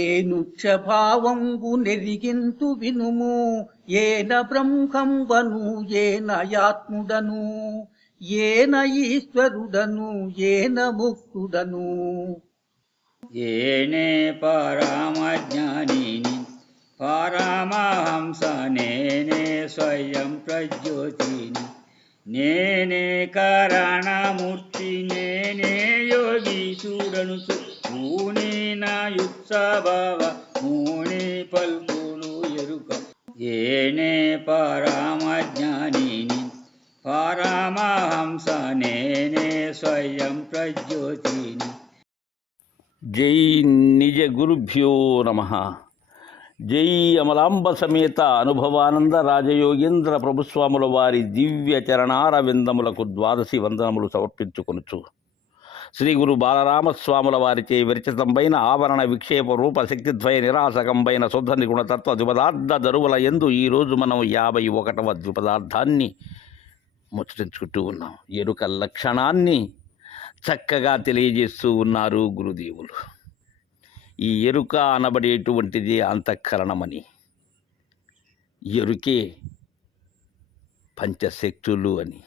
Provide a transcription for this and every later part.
ఏనుక్షభావంబు నెరిగింతు వినుము. ఏన బ్రహ్మంబను ఏన యాత్ముడను ఏన ఈశ్వరుడను ఏన ముక్తుడను. ఏనే పరమజ్ఞానిని పరమహంస నేనే స్వయం ప్రజ్యోతిని నేనే కారణమూర్తి నేనే యోగీశుడను మూని నాయుత్సభవ మూని పల్కులు ఎరుక. ఏనే పరమజ్ఞానిని పరమహంస నేనే స్వయం ప్రజ్యోతిని. జై నిజ గురుభ్యో నమః. జై అమలాంబ సమేత అనుభవానంద రాజయోగేంద్ర ప్రభుస్వాముల వారి దివ్య చరణార విందములకు ద్వాదశి వందనములు సమర్పించుకొనుచు శ్రీ గురు బాలరామస్వాముల వారిచే విరచితంపైన ఆవరణ విక్షేప రూప శక్తిద్వయ నిరాసకంపైన శుద్ధ నిగుణతత్వ ద్విపదార్థ దరువుల యందు ఈరోజు మనం 51వ ద్విపదార్థాన్ని ముచ్చటించుకుంటూ ఉన్నాం. ఎరుక లక్షణాన్ని చక్కగా తెలియజేస్తూ ఉన్నారు గురుదేవులు. ఈ ఎరుక అనబడేటువంటిది అంతఃకరణమని, ఎరుకే పంచశక్తులు అని,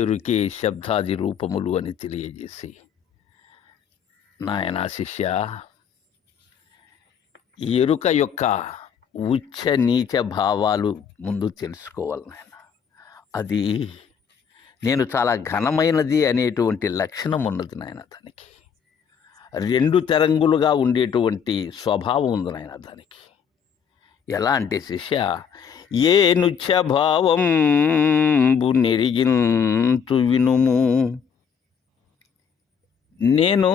ఎరుకే శబ్దాది రూపములు అని తెలియజేసి, నాయనా శిష్య, ఎరుక యొక్క ఉచ్చ నీచ భావాలు ముందు తెలుసుకోవాలి నాయన. అది నేను చాలా ఘనమైనది అనేటువంటి లక్షణం ఉన్నది నాయన. దానికి 2 తరంగులుగా ఉండేటువంటి స్వభావం ఉంది నాయన. దానికి ఎలా అంటే శిష్య, ఏ నుచ్చభావంబు నెరిగింతు వినుము. నేను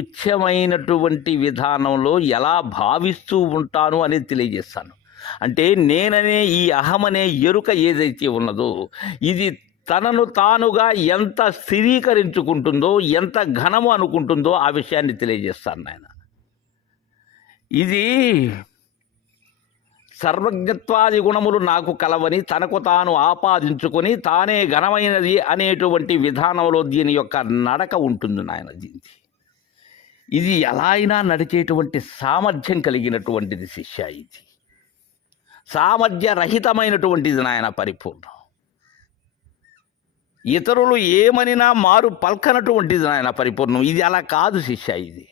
ఉచ్చమైనటువంటి విధానంలో ఎలా భావిస్తూ ఉంటాను అనేది తెలియజేస్తాను. అంటే నేననే ఈ అహమనే ఎరుక ఏదైతే ఉన్నదో ఇది తనను తానుగా ఎంత స్థిరీకరించుకుంటుందో, ఎంత ఘనము అనుకుంటుందో ఆ విషయాన్ని తెలియజేస్తాను నాయన. ఇది సర్వజ్ఞత్వాది గుణములు నాకు కలవని తనకు తాను ఆపాదించుకొని తానే ఘనమైనది అనేటువంటి విధానంలో దీని యొక్క నడక ఉంటుంది నాయన. ఇది ఎలా అయినా నడిచేటువంటి సామర్థ్యం కలిగినటువంటిది శిష్య. ఇది సామర్థ్య రహితమైనటువంటిది నాయన, పరిపూర్ణం. ఇతరులు ఏమనినా మారు పల్కనటువంటిది నాయన, పరిపూర్ణం. ఇది అలా కాదు శిష్య. ఇది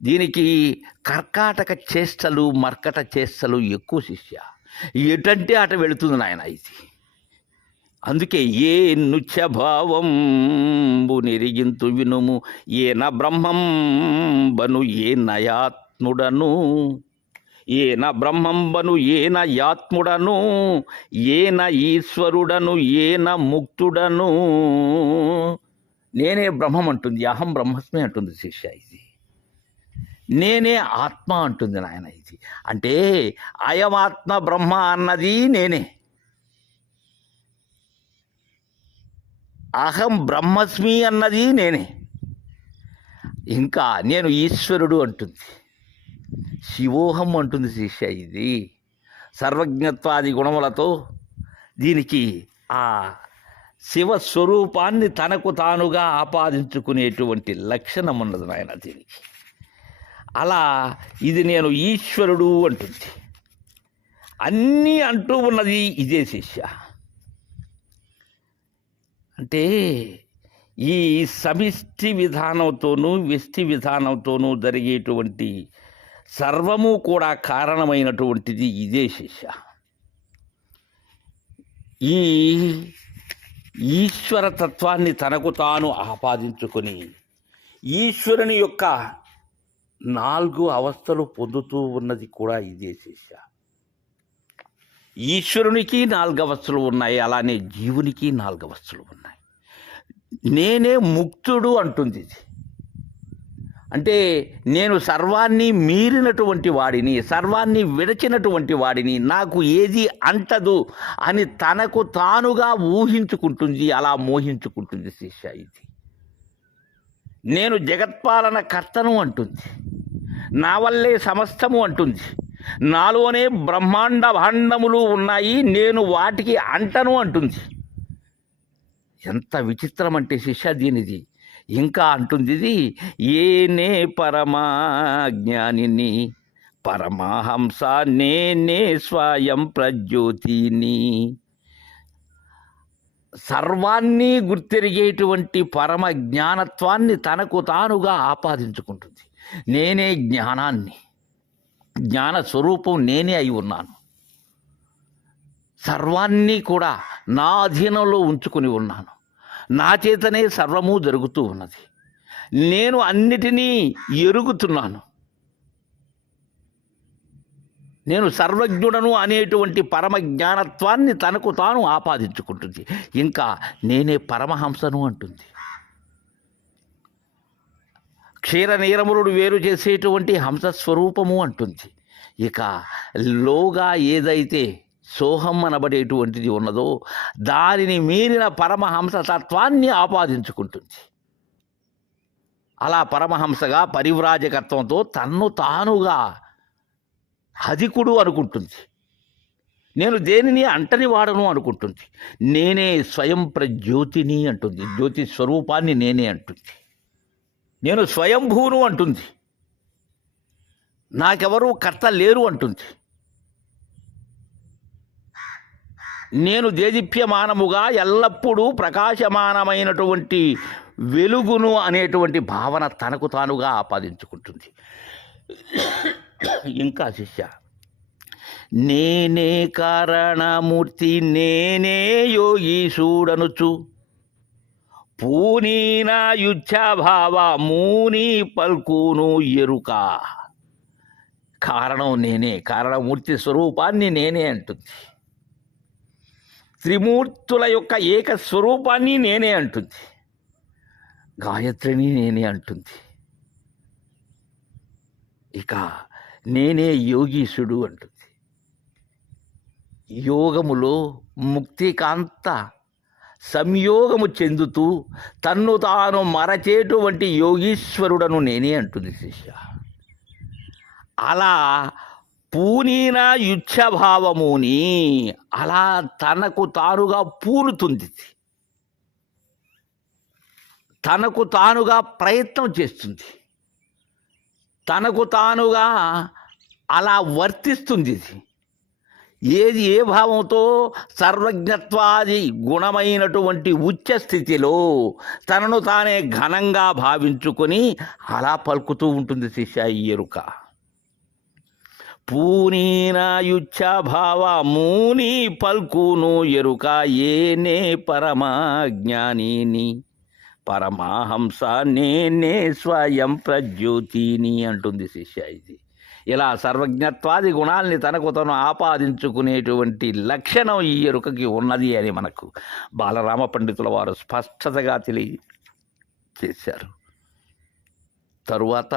దీనికి కర్కాటక చేష్టలు మర్కట చేష్టలు ఎక్కువ శిష్య. ఎటంటే అట వెళుతుంది నాయన ఇది. అందుకే ఏ నుచ్చభావంబు నెరిగింతు వినుము. ఏన బ్రహ్మంబను ఏన యాత్ముడను ఏన బ్రహ్మంబను ఏన యాత్ముడను ఏన ఈశ్వరుడను ఏన ముక్తుడను. నేనే బ్రహ్మం అంటుంది, అహం బ్రహ్మస్మి అంటుంది శిష్య. ఇది నేనే ఆత్మ అంటుంది నాయన. ఇది అంటే అయమాత్మ బ్రహ్మ అన్నది నేనే, అహం బ్రహ్మస్మి అన్నది నేనే. ఇంకా నేను ఈశ్వరుడు అంటుంది, శివోహం అంటుంది శిష్య. ఇది సర్వజ్ఞత్వాది గుణములతో దీనికి ఆ శివస్వరూపాన్ని తనకు తానుగా ఆపాదించుకునేటువంటి లక్షణం ఉన్నది నాయన దీనికి. అలా ఇది నేను ఈశ్వరుడు అంటుంది. అన్నీ అంటూ ఉన్నది ఇదే శిష్య. అంటే ఈ సమిష్టి విధానంతోనూ వ్యష్టి విధానంతోనూ జరిగేటువంటి సర్వము కూడా కారణమైనటువంటిది ఇదే శిష్య. ఈ ఈశ్వర తత్వాన్ని తనకు తాను ఆపాదించుకొని ఈశ్వరుని యొక్క 4 అవస్థలు పొందుతూ ఉన్నది కూడా ఇదే శిష్య. ఈశ్వరునికి 4 అవస్థలు ఉన్నాయి, అలానే జీవునికి 4 అవస్థలు ఉన్నాయి. నేనే ముక్తుడు అంటుంది ఇది. అంటే నేను సర్వాన్ని మీరినటువంటి వాడిని, సర్వాన్ని విడచినటువంటి వాడిని, నాకు ఏది అంటదు అని తనకు తానుగా ఊహించుకుంటుంది, అలా మోహించుకుంటుంది శిష్య. ఇది నేను జగత్పాలన కర్తను అంటుంది, నా వల్లే సమస్తము అంటుంది, నాలోనే బ్రహ్మాండ భాండములు ఉన్నాయి, నేను వాటికి అంటను అంటుంది. ఎంత విచిత్రం అంటే శిష్య దీనిది. ఇంకా అంటుంది ఇది, ఏనే పరమా జ్ఞానిని, పరమహంస నేనే స్వయం ప్రజ్యోతిని. సర్వాన్ని గుర్తెరిగేటువంటి పరమ జ్ఞానత్వాన్ని తనకు తానుగా ఆపాదించుకుంటుంది. నేనే జ్ఞానాన్ని, జ్ఞాన స్వరూపం నేనే అయి ఉన్నాను. సర్వాన్ని కూడా నా అధీనంలో ఉంచుకుని ఉన్నాను. నా చేతనే సర్వము జరుగుతూ ఉన్నది. నేను అన్నిటినీ ఎరుగుతున్నాను. నేను సర్వజ్ఞుడను అనేటువంటి పరమ జ్ఞానత్వాన్ని తనకు తాను ఆపాదించుకుంటుంది. ఇంకా నేనే పరమహంసను అంటుంది. క్షీర నీరములుడు వేరు చేసేటువంటి హంసస్వరూపము అంటుంది. ఇక లోగా ఏదైతే సోహం అనబడేటువంటిది ఉన్నదో దానిని మీరిన పరమహంస తత్వాన్ని ఆపాదించుకుంటుంది. అలా పరమహంసగా పరివ్రాజకత్వంతో తన్ను తానుగా అధికుడు అనుకుంటుంది. నేను దేనిని అంటని వాడను అనుకుంటుంది. నేనే స్వయం ప్రజ్యోతిని అంటుంది. జ్యోతి స్వరూపాన్ని నేనే అంటుంది. నేను స్వయంభూను అంటుంది. నాకెవరూ కర్త లేరు అంటుంది. నేను దేదీప్యమానముగా ఎల్లప్పుడూ ప్రకాశమానమైనటువంటి వెలుగును అనేటువంటి భావన తనకు తానుగా ఆపాదించుకుంటుంది. ఇంకా శిష్య, నేనే కారణమూర్తి నేనే యోగీశుడనుచు, పూనీన యుచ్ఛభావ మూని పల్కును ఎరుక. కారణం నేనే, కారణమూర్తి స్వరూపాన్ని నేనే అంటుంది. త్రిమూర్తుల యొక్క ఏక స్వరూపాన్ని నేనే అంటుంది. గాయత్రిని నేనే అంటుంది. ఇక నేనే యోగీశుడు అంటుంది. యోగములో ముక్తికాంత సంయోగము చెందుతూ తన్ను తాను మరచేటువంటి యోగీశ్వరుడను నేనే అంటుంది శిష్య. అలా పూనీన యుచ్ఛభావముని అలా తనకు తానుగా పూనుతుంది. తనకు తానుగా ప్రయత్నం చేస్తుంది. తనకు తానుగా అలా వర్తిస్తుంది. ఏది ఏ భావంతో సర్వజ్ఞత్వాది గుణమైనటువంటి ఉచ్చ స్థితిలో తనను తానే ఘనంగా భావించుకొని అలా పలుకుతూ ఉంటుంది శిష్య ఈ ఎరుక. పూనీన యుచ్ఛభావ మూని పల్కును ఎరుక, ఏనే పరమ జ్ఞానిని, పరమహంస నేనే స్వయం ప్రజ్యోతిని అంటుంది శిష్య. ఇది ఇలా సర్వజ్ఞత్వాది గుణాల్ని తనకు తను ఆపాదించుకునేటువంటి లక్షణం ఈ ఎరుకకి ఉన్నది అని మనకు బాలరామ పండితుల వారు స్పష్టతగా తెలియచేశారు. తరువాత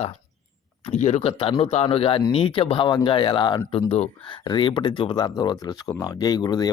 ఎరుక తన్ను తానుగా నీచభావంగా ఎలా అంటుందో రేపటి చూపతార్థంలో తెలుసుకుందాం. జై గురుదేవ్.